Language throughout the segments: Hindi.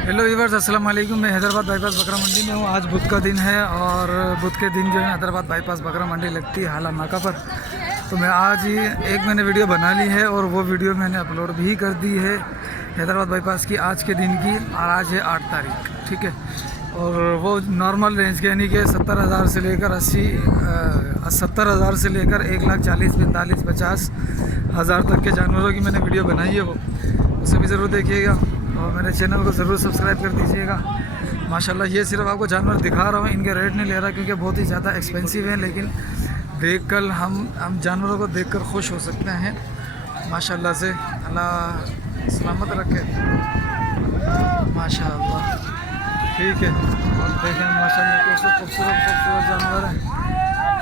हेलो वीवर्स, अस्सलाम वालेकुम। मैं हैदराबाद बाईपास बकरा मंडी में हूँ। आज बुध का दिन है और बुध के दिन जो है हैदराबाद बाईपास बकरा मंडी लगती है हाला नाका पर। तो मैं आज ही मैंने वीडियो बना ली है और वो वीडियो मैंने अपलोड भी कर दी है हैदराबाद बाईपास की आज के दिन की। और आज है 8 तारीख, ठीक है। और वो नॉर्मल रेंज के यानी कि 70,000 से लेकर 70,000 से लेकर 1,40,000, 45,000, 50,000 तक के जानवरों की मैंने वीडियो बनाई है। वो उसे भी ज़रूर देखिएगा और मेरे चैनल को ज़रूर सब्सक्राइब कर दीजिएगा। माशाल्लाह ये सिर्फ आपको जानवर दिखा रहा हूँ, इनके रेट नहीं ले रहा क्योंकि बहुत ही ज़्यादा एक्सपेंसिव है, लेकिन देखकर हम जानवरों को देखकर खुश हो सकते हैं। माशाल्लाह से अल्लाह सलामत रखे, माशाल्लाह। ठीक है, और देखें माशाल्लाह कैसे खूबसूरत जानवर हैं।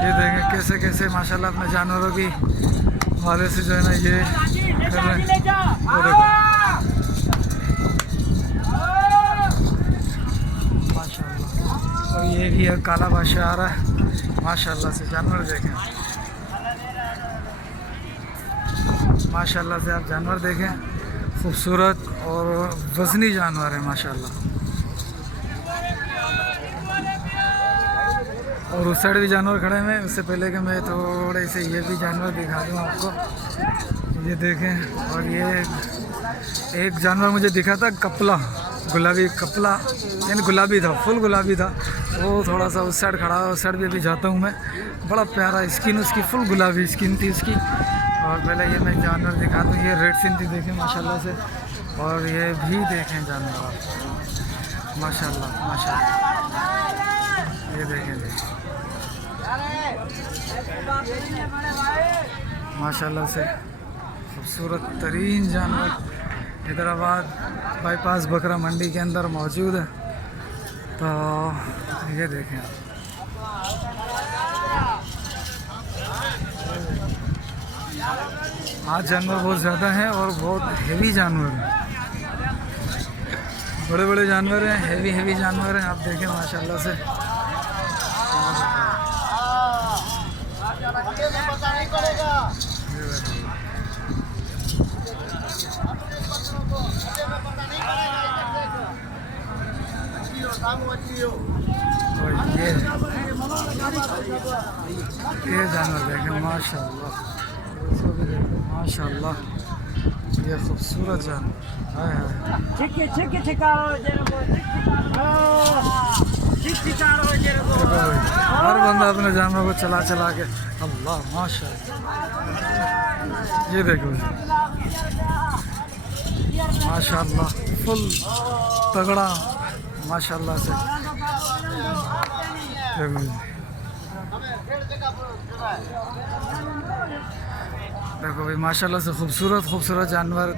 ये देखें कैसे कैसे माशाल्लाह अपने जानवरों की वाले से जो है ना ये कर रहे हैं। वो देखो और ये भी है काला बादशाह आ रहा है। माशाल्लाह से जानवर देखें, माशाल्लाह से आप जानवर देखें, खूबसूरत और वज़नी जानवर है माशाल्लाह। और उस साइड भी जानवर खड़े हैं। उससे पहले कि मैं थोड़े से ये भी जानवर दिखा दूँ आपको, ये देखें। और ये एक जानवर मुझे दिखा था कपला, गुलाबी कपला, यानी गुलाबी था, फुल गुलाबी था। वो थोड़ा सा उस साइड खड़ा है, उस साइड भी अभी जाता हूँ मैं। बड़ा प्यारा स्किन उसकी, फुल गुलाबी स्किन थी उसकी। और पहले ये मैं जानवर दिखा दूँ, ये रेड सिन थी, देखें माशाल्लाह से। और ये भी देखें जानवर आप, माशाल्लाह माशाल्लाह। ये देखें माशाल्लाह से खूबसूरत तरीन जानवर हैदराबाद बाईपास बकरा मंडी के अंदर मौजूद है। तो ये देखें, आज जानवर बहुत ज़्यादा हैं और बहुत हेवी जानवर हैं, बड़े बड़े जानवर हैं, हेवी जानवर हैं। आप देखें माशाल्लाह से। और ये जानवर देखें माशाल्लाह, माशाल्लाह ये खूबसूरत जानवर। हर बंदा अपने जानवर को चला के अल्लाह माशाल्लाह। ये देखो माशाल्लाह फुल तगड़ा माशाल्लाह से। देखो भाई माशाल्लाह से खूबसूरत जानवर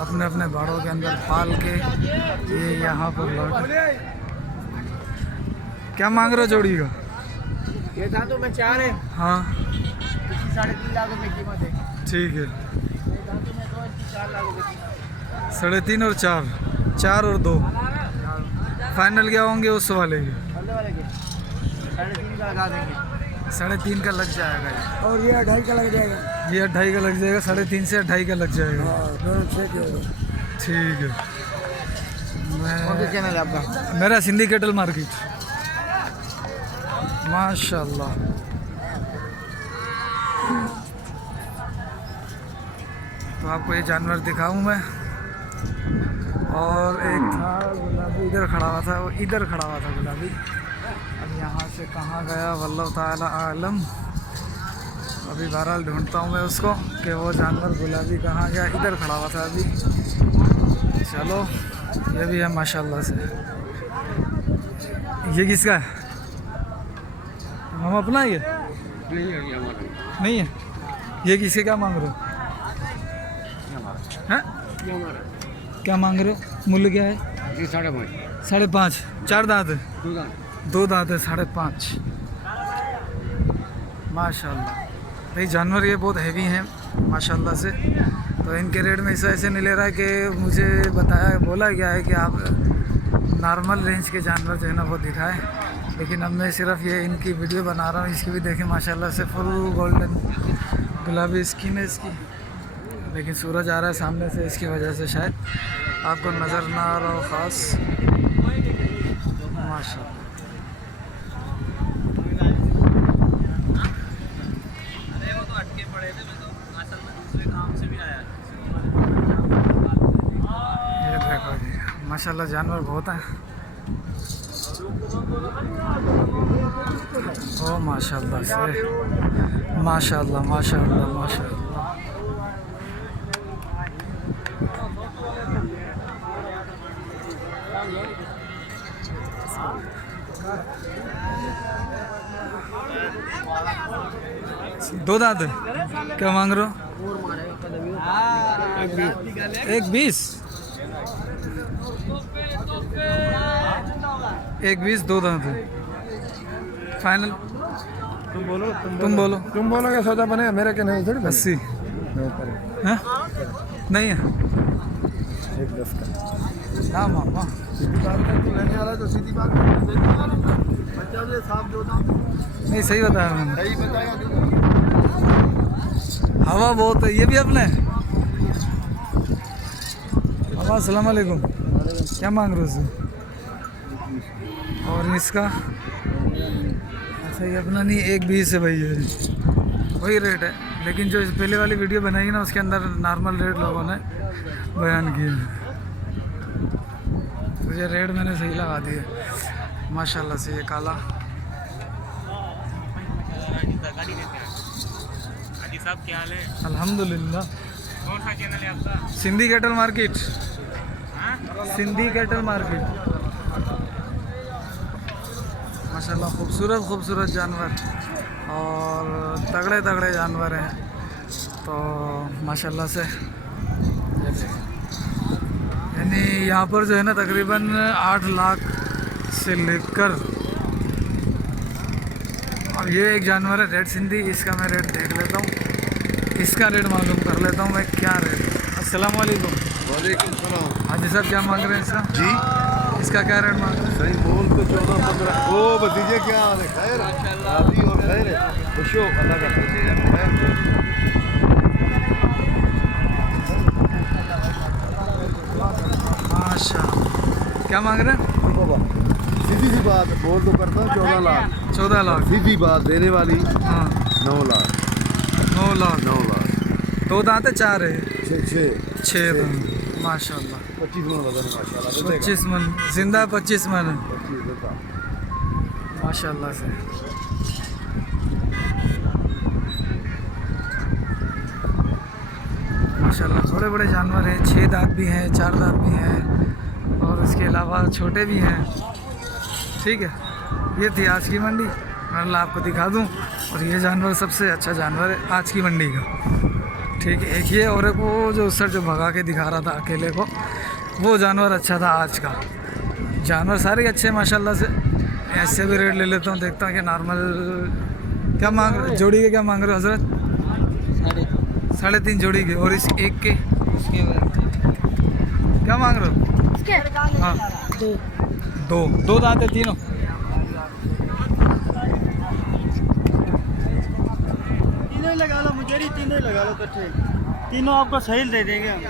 अपने अपने बाड़ों के अंदर पाल के ये यहाँ पर लौट। क्या मांग रहे हो जोड़ी का? ये था तो मैं 4 है। हाँ 3.5 लाख रुपए कीमत है। ठीक है, 3.5 और 4 और 2 फाइनल क्या होंगे उस वाले के? 3.5 का लगा देंगे। 3.5 का लग जाएगा ये। और ये 2.5 का लग जाएगा। ये 2.5 का लग जाएगा, 3.5 से 2.5 का लग जाएगा। ठीक है। कौन सा चैनल है आपका? मेरा सिंधी कैटल मार्केट। माशाल्लाह तो आपको ये जानवर दिखाऊं मैं। और एक था गुलाबी इधर खड़ा हुआ था, वो इधर खड़ा हुआ था गुलाबी। अब यहाँ से कहाँ गया वल्लाह ताला आलम। अभी बहरहाल ढूंढता हूँ मैं उसको कि वो जानवर गुलाबी कहाँ गया। इधर खड़ा हुआ था अभी। चलो ये भी है माशाल्लाह से। ये किसका है? हम अपना है ये? नहीं है। ये किसके क्या मांग रहे हो? हैं? क्या मांग रहे हो? मूल्य क्या है? 5.5। 4 दांत है? 2 दांत है, 5.5। माशाल्लाह भाई जानवर ये बहुत हैवी हैं माशाल्लाह से। तो इनके रेट में ऐसे नहीं ले रहा है कि मुझे बोला गया है कि आप नॉर्मल रेंज के जानवर जो है ना वो दिखाएं। लेकिन अब मैं सिर्फ ये इनकी वीडियो बना रहा हूँ। इसकी भी देखें माशाल्लाह से फुल गोल्डन गुलाबी स्किन है इसकी। लेकिन सूरज आ रहा है सामने से, इसकी वजह से शायद आपको नज़र ना आ रहा हो ख़ास। माशाल्लाह ये देखो जी, माशाल्लाह जानवर बहुत हैं। ओ माशाल्लाह से, माशाल्लाह माशाल्लाह माशाल्लाह। दो दांत है? क्या मांग रहे हो? 1,20 1,20 दो दांत है फाइनल। तुम बोलो क्या सौदा बने मेरे के नहीं थोड़ी 80 है? नहीं है 1,10 का। हाँ मामा सीधी बात है, तू लेने वाला तो सीधी बात बच्चा भी साफ जो था नहीं, सही बताया मैंने। सही बताया। हवा बहुत है। ये भी अपने हवा। अस्सलाम वालेकुम। क्या मांग रहे हो उसे? और इसका अच्छा ये अपना नहीं, 1,20 है भाई, ये वही रेट है। लेकिन जो पहले वाली वीडियो बनाई ना उसके अंदर नॉर्मल रेट लोगों ने बयान किए, तो ये रेट मैंने सही लगा दिया माशाल्लाह से। ये काला साहब क्या हाल है? अल्हम्दुलिल्लाह। कौन सा चैनल है आपका? Sindhi cattle market. हाँ? Sindhi cattle market. माशाल्लाह खूबसूरत खूबसूरत जानवर और तगड़े तगड़े जानवर हैं, तो माशाल्लाह से। यानी यहाँ पर जो है ना तकरीबन 8 लाख से लेकर, अब ये एक जानवर है रेड सिंधी, इसका मैं रेट देख लेता हूँ, इसका रेट मालूम कर लेता हूँ मैं क्या रेट। अस्सलाम वालेकुम। वालेकुम सलाम। हाजी साहब क्या मांग रहे हैं इसका? जी इसका क्या रेट मांग रहे हैं? सही बोल तो 14-15। ओ भतीजे क्या हाल है? खैर शादी और खैर है, खुश हो अल्लाह का शुक्र है। माशाल्लाह। क्या मांग रहे हैं? सीधी सी बात बोल तो करता हूँ 14 लाख। 14 लाख। सीधी बात देने वाली हाँ 9 लाख। 9 लाख। 9 लाख। दो दांत है, 4 है? 6 दांत। माशाल्लाह 25 मन वजन माशाल्लाह। 25 मन जिंदा, 25 मन है 25 होता। माशाल्लाह से। माशाल्लाह बड़े बड़े जानवर हैं, 6 दांत भी हैं, 4 दांत भी हैं, और इसके अलावा छोटे भी हैं। ठीक है, ये थी आज की मंडी। मैं आपको दिखा दूं, और ये जानवर सबसे अच्छा जानवर है आज की मंडी का। ठीक है, एक ये और एक वो जो सर जो भगा के दिखा रहा था अकेले को, वो जानवर अच्छा था आज का। जानवर सारे अच्छे हैं माशाल्लाह से। ऐसे भी रेट ले लेता हूँ, देखता हूँ कि नॉर्मल क्या मांग रहे, जोड़ी के क्या मांग रहे हो हजरत? 3.5 जोड़ी के। और इस एक के क्या मांग रहे हो? हाँ 2 दांत है तीनों। तीनों लगा लो, मुझे तीनों लगा लो तो ठीक। तीनों आपको सही दे देंगे हम।